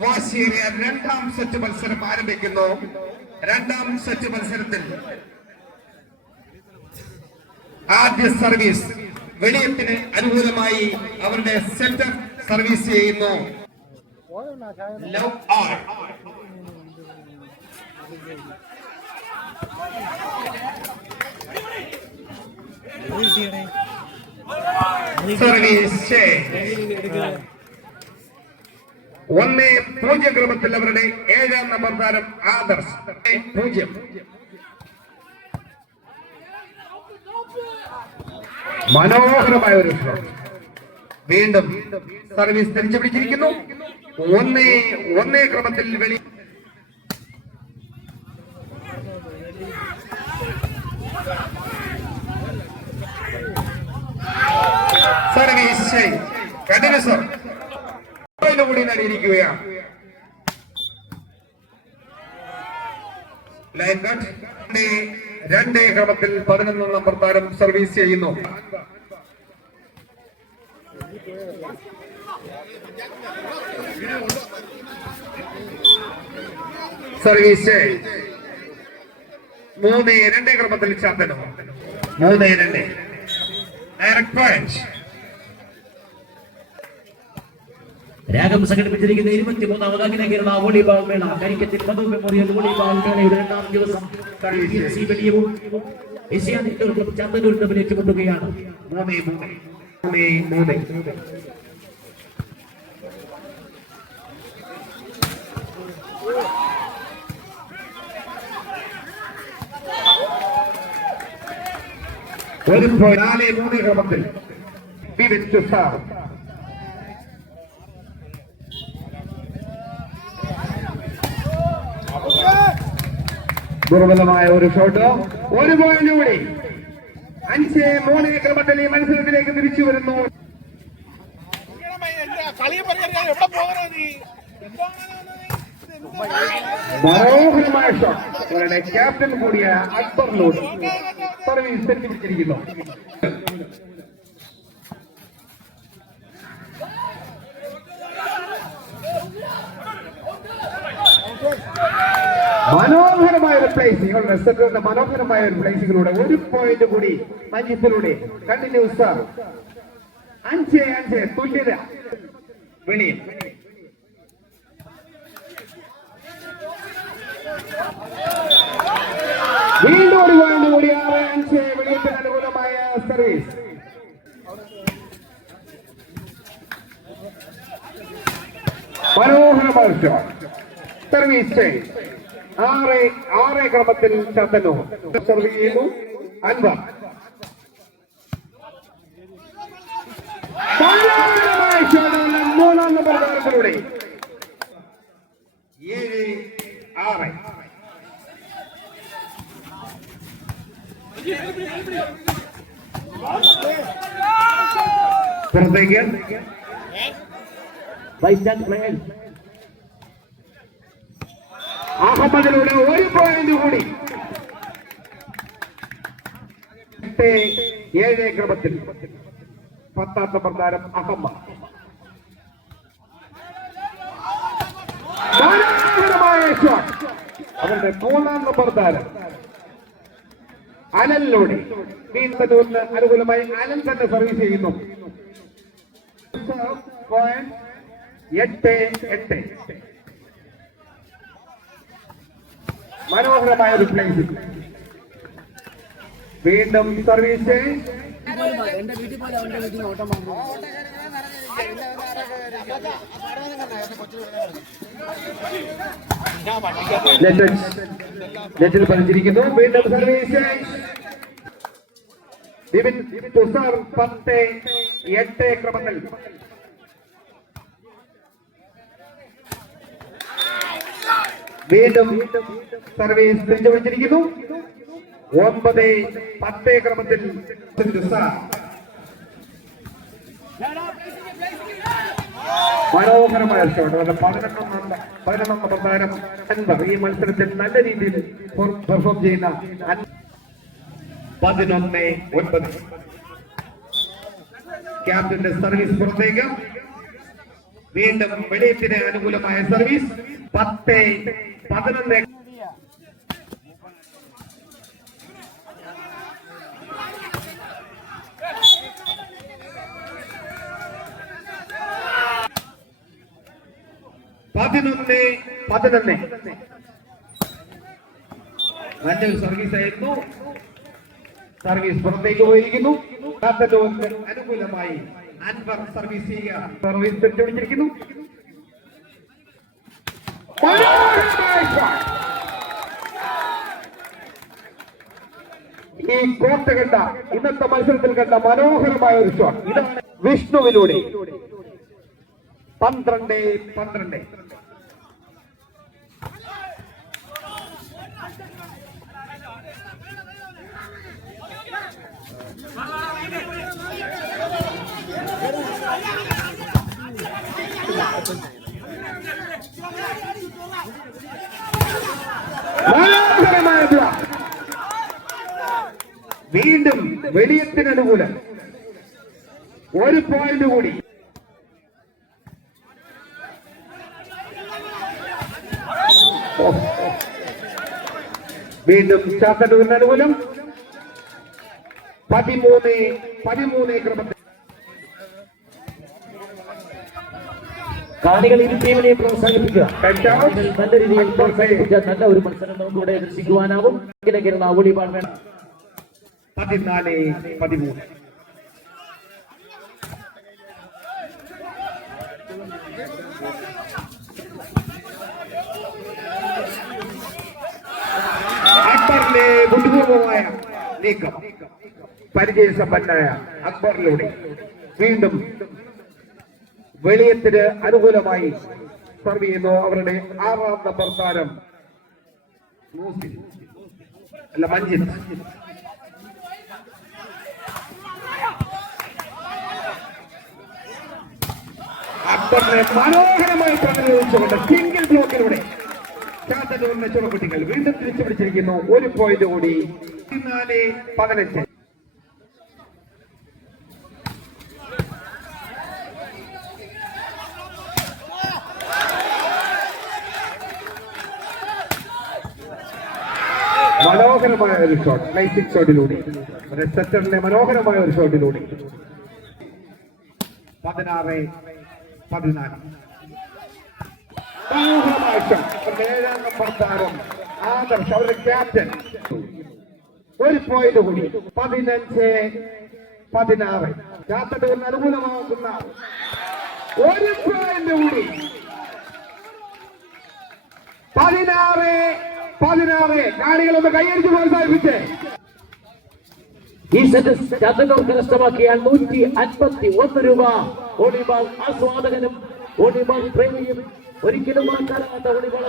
വാശിയേറിയ രണ്ടാം സെറ്റ് മത്സരം ആരംഭിക്കുന്നു. രണ്ടാം സെറ്റ് മത്സരത്തിൽ ആദ്യ സർവീസ് വെളിയത്തിന് അനുകൂലമായി അവരുടെ സെന്റർ സർവീസ് ചെയ്യുന്നു. സർവീസ് 1-0 ക്രമത്തിൽ അവരുടെ 7ാം നമ്പർ താരം ആദർശ് 0. മനോഹരമായ ഒരു ഷോട്ട്. വീണ്ടും സർവീസ് തിരിച്ചു പിടിച്ചിരിക്കുന്നു. 1-1 ക്രമത്തിൽ വെളി സർവീസ് കണ്ടിന്യൂസ് കൂടി നേടിയിരിക്കുകയാണ്. ലൈൻ കട്ട് 2 ക്രമത്തിൽ 11 നമ്പർ താരം സർവീസ് ചെയ്യുന്നു. സർവീസ് 3-2 ക്രമത്തിൽ ചാത്തനോ 3-2 ഡയറക്ട് പോയിന്റ്. രാഗം സംഘടിപ്പിച്ചിരിക്കുന്ന 23ാമത് അഖില കേരള വോളിബോൾ മേള കരിക്കത്തിൽ മധു മെമ്മോറിയൽ വോളിബോൾ മേളയുടെ 2ാം ദിവസം വെളിയവും ഏഷ്യാൻ ഇൻഡോർ ക്ലബ് ചാത്തന്നൂർ തമ്മിൽ ഏറ്റുമുട്ടുകയാണ്. 3-3 4-3 ക്രമത്തിൽ ദുർബലമായ ഒരു ഷോട്ട്. 1 പോയിന്റ് കൂടി. 5-3 ക്രമത്തിൽ ഈ മത്സരത്തിലേക്ക് തിരിച്ചു വരുന്നു. മനോഹരമായ ഷോട്ട്. അവരുടെ ക്യാപ്റ്റൻ കൂടിയ അക്ബറിനോട് സർവീസ് തെറ്റിപ്പിടിച്ചിരിക്കുന്നു. മനോഹരമായ ഒരു പ്ലേസിംഗ്. നിങ്ങളുടെ സെറ്ററിന്റെ മനോഹരമായ ഒരു പ്ലേസിംഗിലൂടെ 1 പോയിന്റ് കൂടി മഞ്ജിത്തിലൂടെ കണ്ടിന്യൂസ്. 5-5 തുല്യത. വെളിയിൽ വീണ്ടും 1 പോയിന്റ് കൂടി. 6-5 വെളിയത്തിന് അനുകൂലമായ സർവീസ്. മനോഹരമായ ഷോട്ട്. സർവീസ് 6 ക്രമത്തിൽ ചന്ദനു സർവ് ചെയ്യുന്നു. അൻവർ മനോഹരമായ ഷോട്ട്. 3ാം നമ്പർ താരത്തിലൂടെ 7-6. പുറത്തേക്ക് വൈസ് ചാൻസലർ അഹമ്മദിലൂടെ 1 പോയിന്റ് കൂടി. 8-7 ക്രമത്തിൽ 10ാം നമ്പർ താരം അഹമ്മദ്. മനോഹരമായ ഷോട്ട്. അവരുടെ 3ാം നമ്പർ താരം അനലിലൂടെ വീണ്ടും അനുകൂലമായി അനൽ തന്നെ സർവീസ് ചെയ്യുന്നു. 8-8 മനോഹരമായ ഒരു പ്ലേസ്. വീണ്ടും സർവീസ്. നെറ്റിൽ പതിച്ചിരിക്കുന്നു. വീണ്ടും സർവീസ്. 10-8 ക്രമത്തിൽ വീണ്ടും സർവീസ് തിരിച്ചു വിളിച്ചിരിക്കുന്നു. 9-10 ക്രമത്തിൽ മനോഹരമായ ഷോട്ട്. 11 പ്രധാനം അൻവർ ഈ മത്സരത്തിൽ നല്ല രീതിയിൽ പെർഫോം ചെയ്യുന്ന 11-9 ക്യാപ്റ്റന്റെ സർവീസ് പുറത്തേക്ക്. വീണ്ടും വെളിയത്തിന് അനുകൂലമായ സർവീസ് 10-11. നല്ലൊരു സർവീസ് ആയിരുന്നു. സർവീസ് പുറത്തേക്ക് പോയിരിക്കുന്നു. അനുകൂലമായി അൻവർ സർവീസ് ചെയ്യുക. സർവീസ് തെറ്റുപിടിച്ചിരിക്കുന്നു. ഈ കോർട്ട് കണ്ട ഇന്നത്തെ മത്സരത്തിൽ കണ്ട മനോഹരമായ ഒരു ഷോട്ട്. ഇതാണ് വിഷ്ണുവിലൂടെ 12-12. മനോഹരമായ ബ്ലോക്ക്. വീണ്ടും വെളിയത്തിന് അനുകൂലം. 1 പോയിന്റ് കൂടി. വീണ്ടും ചാത്തന്നൂരിന് അനുകൂലം. 13 ക്രമത്തിൽ. കാണികൾ ഇരു ടീമിനെയും പ്രോത്സാഹിപ്പിക്കുക. നല്ല രീതിയിൽ പ്രോത്സാഹിപ്പിച്ച നല്ല ഒരു മത്സരം നമുക്കിവിടെ ദർശിക്കുവാനാവും. കേരള വോളിബോൾ വേണം. 14-13. അക്ബറിന്റെ ബുദ്ധിപൂർവമായ നീക്കം. പരിചയസമ്പന്നനായ അക്ബറിലൂടെ വീണ്ടും വെളിയത്തിന് അനുകൂലമായി സർവ് ചെയ്യുന്നു. അവരുടെ 6ാം നമ്പർ താരം മഞ്ജിത്ത്. അക്ബറിനെ മനോഹരമായി പ്രതിരോധിച്ചുകൊണ്ട് സിംഗിൾ ബ്ലോക്കിലൂടെ ചാത്തന്നൂരിന്റെ ചുവക്കുട്ടികൾ വീണ്ടും തിരിച്ചു പിടിച്ചിരിക്കുന്നു. 1 പോയിന്റ് കൂടി. 14-15. മനോഹരമായ ഒരു ഷോട്ട്. ലൈറ്റിംഗ് ഷോട്ടിലൂടെ സെറ്ററിന്റെ മനോഹരമായ ഒരു ഷോട്ടിലൂടെ 16-14. മനോഹരമായ ഷോട്ട്. 7ാം നമ്പർ താരം ആദർശ്, അവരുടെ ക്യാപ്റ്റൻ. 1 പോയിന്റ് കൂടി. 15-16. ചാത്തന്നൂരിന് അനുകൂലമാകുന്ന 1 പോയിന്റ് കൂടി. 16-16. കാണികളൊന്ന് കൈയടിച്ച് പ്രോത്സാഹിപ്പിച്ചേ. ഈ സെറ്റ് ചാത്തന്നൂർ കരസ്ഥമാക്കിയ 151 രൂപ. വോളിബോൾ ആസ്വാദകനും വോളിബോൾ പ്രേമിയും ഒരിക്കലും മറക്കാനാവാത്ത വോളിബോൾ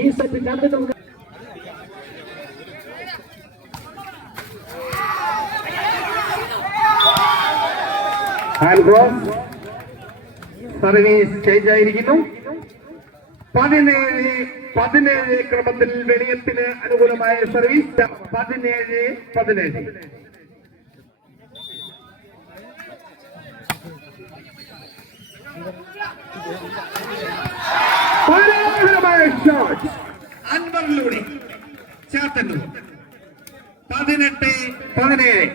ഈ സെറ്റ് ചാത്തന്നൂർ സർവീസ് ചേഞ്ച് ആയിരിക്കുന്നു. 17-17 ക്രമത്തിൽ വെളിയത്തിന് അനുകൂലമായ സർവീസ്. 17-17. മനോഹരമായ ഷോട്ട് അൻവറിലൂടെ ചാത്തന്നൂർ. 18-17.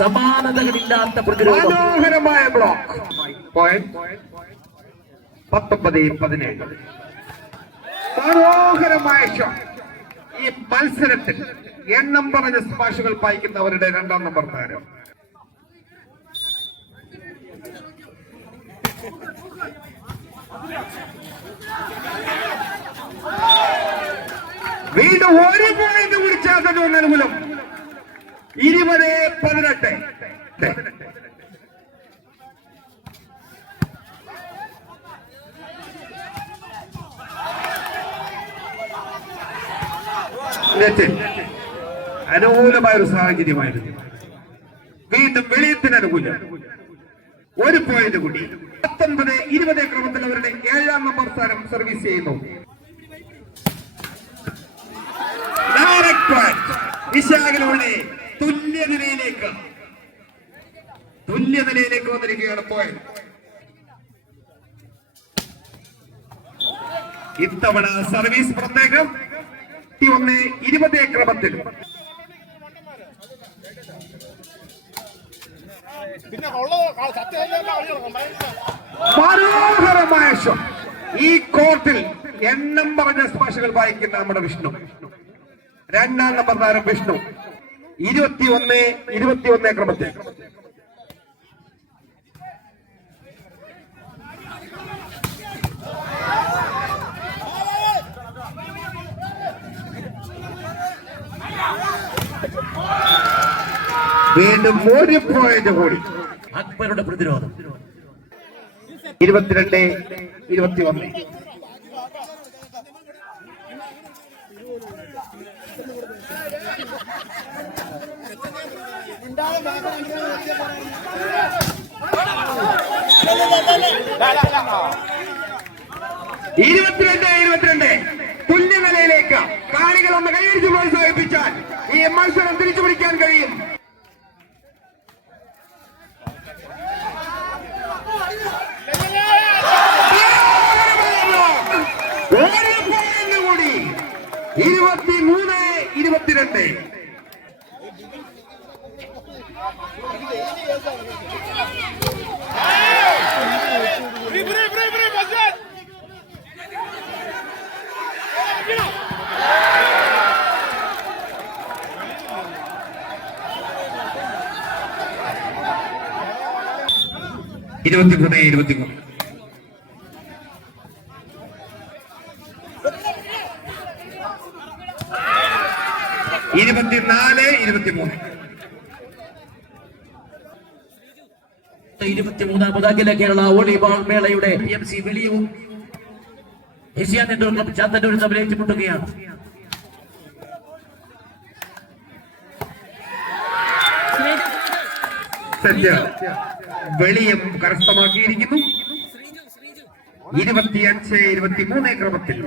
സമാനതകളില്ലാത്ത പ്രതിരോധം. മനോഹരമായ ബ്ലോക്ക്. 19-17. മനോഹരമായ ഷോട്ട്. ഈ മത്സരത്തിൽ എണ്ണം പറഞ്ഞ സ്മാഷുകൾ പായിക്കുന്നവരുടെ 2ാം നമ്പർ താരം. വീണ്ടും 1 പോയിന്റ് കുറിച്ചാക്കുന്നു അനുകൂലം. 20-18. അനുകൂലമായ ഒരു സാഹചര്യമായിരുന്നു. വീണ്ടും വെളിയത്തിന് അനുകൂലം. 1 പോയിന്റ് കൂടി. 19-20 ക്രമത്തിൽ അവരുടെ 7ാം നമ്പർ സ്ഥാനം സർവീസ് ചെയ്യുന്നു. വിശാഖിലൂടെ തുല്യനിലയിലേക്ക് വന്നിരിക്കുകയാണ് പോയിന്റ്. ഇത്തവണ സർവീസ് പുറത്തേക്ക് 21-20 ക്രമത്തിൽ. മനോഹരമായ ഷോട്ട്. ഈ കോർട്ടിൽ എണ്ണം പറഞ്ഞ സ്പർശകൾ വായിക്കുന്ന നമ്മുടെ വിഷ്ണു, 2ാം നമ്പർ താരം വിഷ്ണു. 21-21 ക്രമത്തിൽ. വീണ്ടും 1 പോയിന്റ് കൂടി. അക്ബറുടെ പ്രതിരോധം. 22-21. തുല്യനിലയിലേക്ക് കാണികൾ ഒന്ന് കൈയടിച്ച് പ്രോത്സാഹിപ്പിച്ചാൽ ഈ മത്സരം തിരിച്ചു പിടിക്കാൻ കഴിയും. കൂടി 23-22. ഇരുപത്തിമൂന്ന് 23ാമത് അഖില കേരള വോളിബോൾ മേളയുടെ PMC വെളിയവും ഏഷ്യാനെറ്റ് ക്ലബ് ചാത്തന്നൂർ തമ്മിൽ ഏറ്റുമുട്ടുകയാണ്. വെളിയം കരസ്ഥമാക്കിയിരിക്കുന്നു. 25-23 ക്രമത്തിൽ.